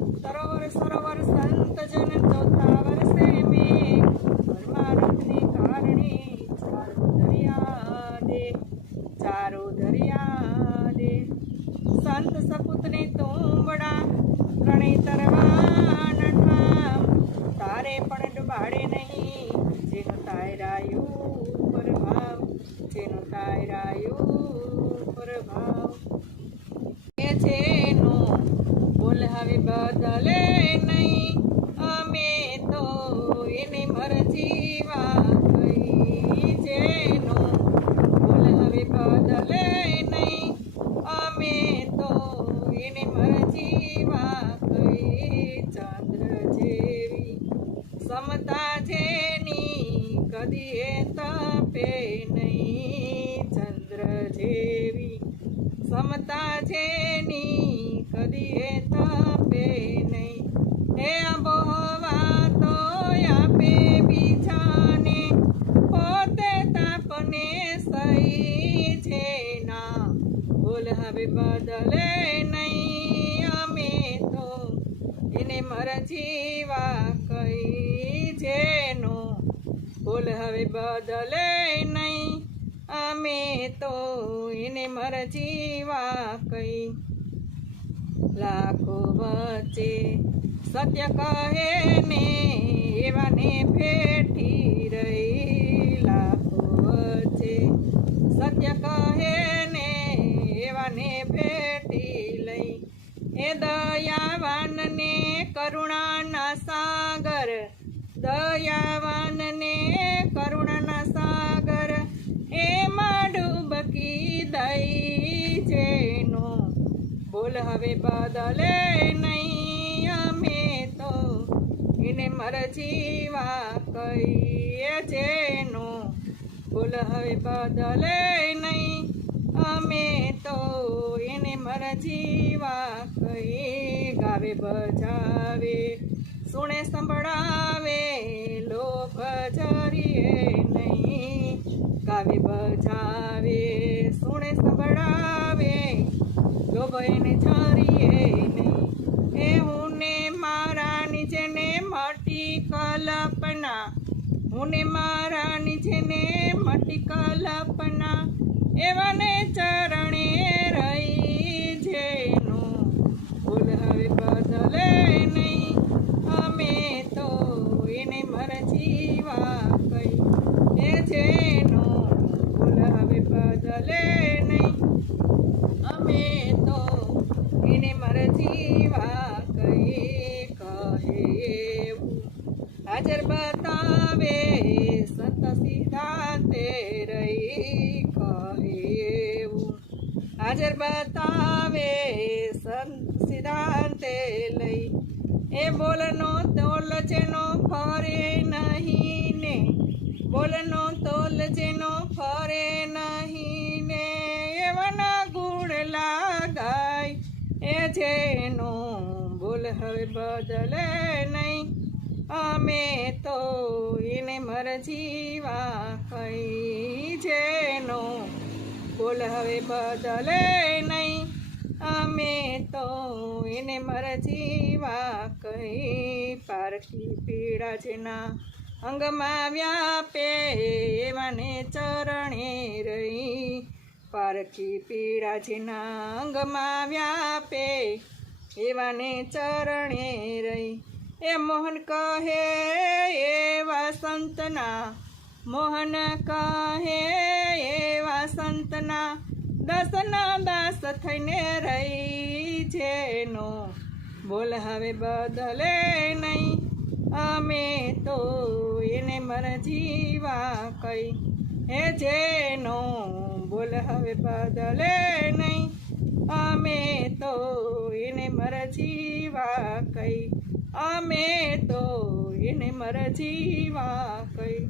સરોવર સરોવર સંત જન ચોથા વર્ષે મેં પરમારથને તારે પણ ડુબાડે નહીં, જેનું તાયરાયું પરભાવ જેનું તાયરાયું પરભાવ જેનો બોલ હવે બદલે નહીં. અમે તો એની મરજી વાગઈ જેનો. બોલ હવે બદલે નહીં. અમે તો એની મરજી વાગઈ ચંદ્ર જેવી સમતા જેની કદી એ તપે નહીં ચંદ્ર જેવી સમતા જેની હવે બદલે નહીં અમે તો એને મરજી કઈ જેનો. બોલ હવે બદલે નહીં અમે તો એને જીવા કઈ. લાખો વચ્ચે સત્ય કહે ને એવાને ફેટી એ દયાવાનને કરુણાના સાગર, દયાવાનને કરુણાના સાગર, એમાં ડૂબકી દઈ જેનો. બોલ હવે બદલે નહીં અમે તો, એને મરજી કહીએ જેનો. બોલ હવે બદલે નહીં અમે તો, એને મરજી ગાવે બજાવે, સુણે સંભળાવે લો ભજરીએ નહીં. ગાવે, બજાવે, સુણે સંભળાવે લો એને છરીએ નહીં. એ હું ને મારા નીચેને મટી કલ્પના, હુંને મારા નીચેને મટી કલ્પના, એવાને ચરણે રહી જેનો બોલ હવે બદલે નહીં અમે તો એને મરજી કઈ એ જેનો બોલ હવે બદલે નહીં અમે તો એને મરજી કઈ કહે એવું હાજર બતાવે સત સિદ્ધાંતે રહી કહે એવું હાજર બતાવે સિદ્ધાંતે લઈ. એ બોલનો તોલ જેનો ફરે નહીં ને બોલનો તોલ જેનો ફરે નહીં ને એવાના ગુણ લાગાય. એ જેનો બોલ હવે બદલે નહીં. અમે તો એને મરજી કઈ જેનો બોલ હવે બદલે નહીં. અમે તો એને મારા જીવા કહી પારખી પીડા જેના અંગમાં વ્યાપે, એવાને ચરણે રહી. પારખી પીડા જેના અંગમાં વ્યાપે, એવાને ચરણે રહી. એ મોહન કહે એવા સંતના મોહન કહે એવા સંતના દસના દાસ થઈને રહી જેનો બોલ હવે બદલે નહીં, અમે તો એને મરજીવા કઈ. હે જેનો, બોલ હવે બદલે નહીં, અમે તો એને મરજીવા કઈ. અમે તો એને મરજીવા કઈ.